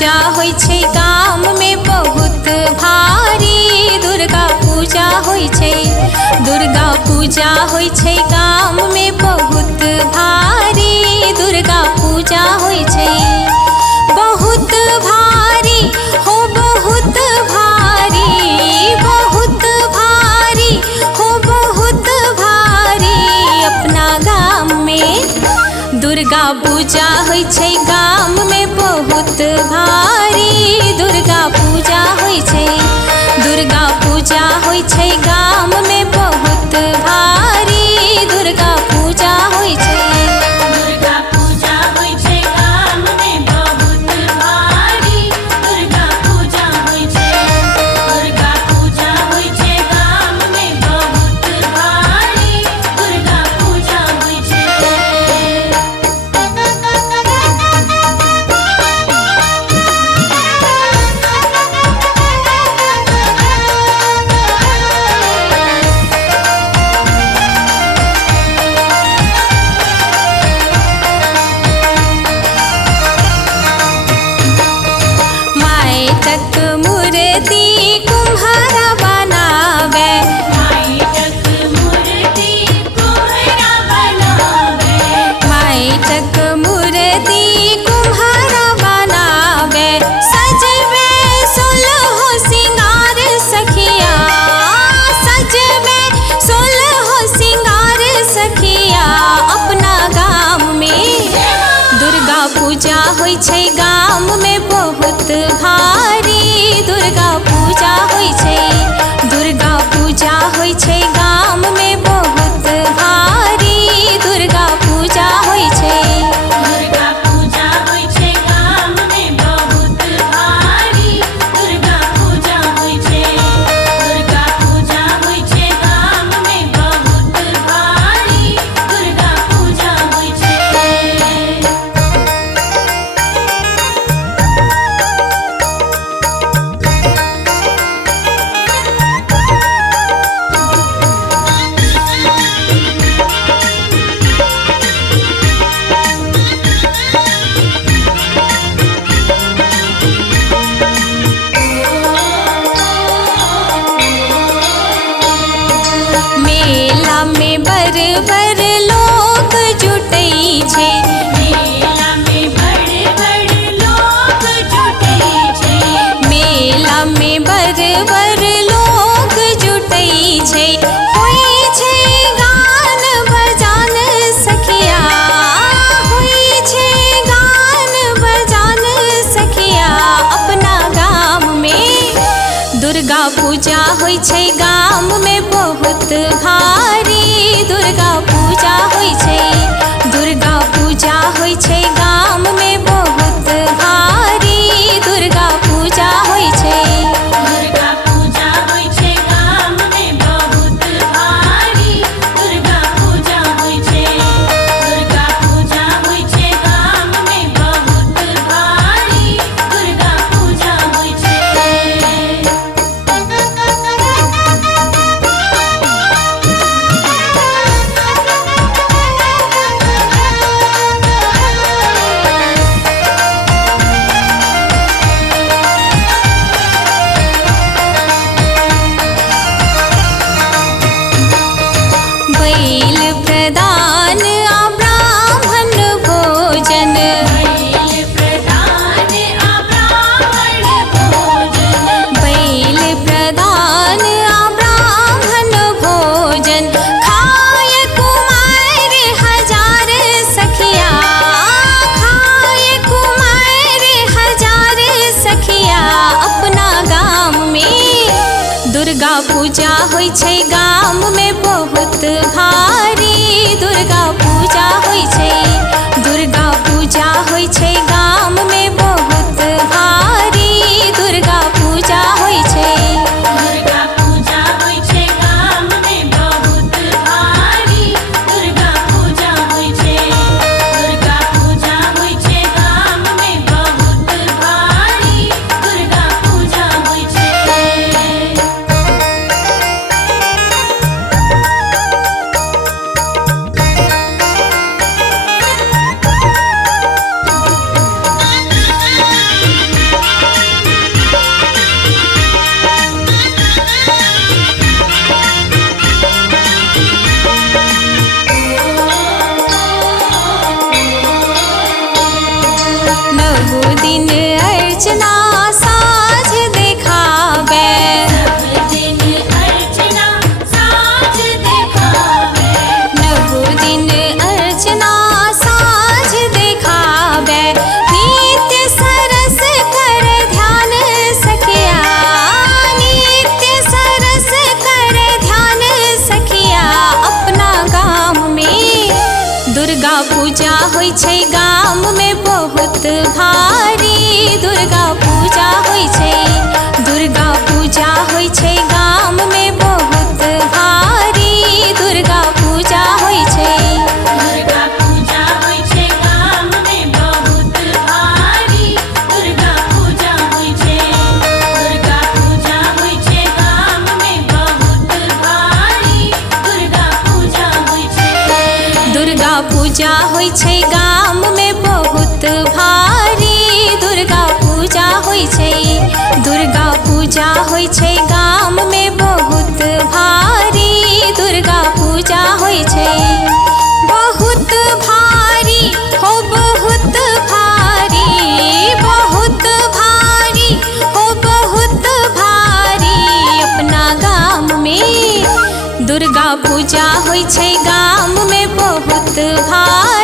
पूजा होय छै गाम में बहुत भारी। दुर्गा पूजा होय छै, दुर्गा पूजा होय छै गाम में बहुत भारी। दुर्गा पूजा होय छै बहुत भारी, हो बहुत भारी, बहुत भारी, हो बहुत भारी। अपना गाम में दुर्गा पूजा होय छै गाम में बहुत भारी। दुर्गा पूजा होय छै, दुर्गा पूजा होय छै गाम में बहुत भारी। दुर्गा पूजा होय छै, दुर्गा पूजा होय छै गाम में बहुत भारी। दुर्गा पूजा होय छै, दुर्गा पूजा होय छै गाम में बहुत भारी। दुर्गा पूजा होय छै। माटिक मूर्ति कुम्हारा बनावे, माटिक मूर्ति कुम्हारा बनावे, माटिक मूर्ति कुम्हारा बनावे। सजवे सोलहो सिंगार सखिया, सजवे सोलहो सिंगार सखिया। अपना गाम में दुर्गा पूजा होय छै गाम में बहुत भारी। दुर्गा पूजा होय छै, दुर्गा पूजा होय छै गाम में बहुत भारी। दुर्गा पूजा होय छै, दुर्गा पूजा होय छै गाम में बहुत भारी। दुर्गा पूजा होय छै, दुर्गा पूजा होय छै गाम में बहुत भारी। दुर्गा पूजा होय छै। मेला में बर लोग जुटै छै, मेला में बड़ लोग जुटै छै, मेला में बर लोग जुटै छै। होय छै गान बजान सखिया, होय छै गान बजान सखिया। अपना गाम में दुर्गा पूजा होय छै गाम में बहुत भारी। दुर्गा पूजा होय छै, दुर्गा पूजा होय छै गाम में बहुत भारी। दुर्गा पूजा होय छै, दुर्गा पूजा होय छै गाम में बहुत भारी। दुर्गा पूजा होय छै, दुर्गा पूजा होय छै गाम में बहुत भारी। दुर्गा पूजा होय छै। बैल प्रदान आ ब्राह्मण भोजन, बैल प्रदान आ ब्राह्मण भोजन, बैल प्रदान आ ब्राह्मण भोजन। खाय कुमार हजार सखिया, खाय कुमार हजार सखिया। अपना गाम में दुर्गा पूजा होय छै गाम में बहुत भारी। दुर्गा पूजा होय छै, दुर्गा पूजा होय छै गाम में बहुत भारी। दुर्गा पूजा होय छै, दुर्गा पूजा होय छै गाम में बहुत भारी। दुर्गा पूजा होय छै, दुर्गा पूजा होय छै गाम में बहुत भारी। दुर्गा पूजा होय छै। छै गाम में बहुत भारी दुर्गा पूजा होइ छै दुर्गा पूजा होइ छै गाम में बहुत भारी दुर्गा पूजा होइ छै दुर्गा पूजा होइ छै गाम में बहुत भारी दुर्गा पूजा होइ छै दुर्गा पूजा होइ छै गाम में बहुत भारी दुर्गा पूजा होइ छै दुर्गा पूजा होइ छै गाम में बहुत भारी दुर्गा पूजा होइ छै दुर्गा पूजा होइ छै गाम में बहुत भारी दुर्गा पूजा होइ छै बहुत भारी हो बहुत भारी बहुत भारी हो बहुत भारी अपना गाम में दुर्गा पूजा होइ छै गाम में बहुत भारी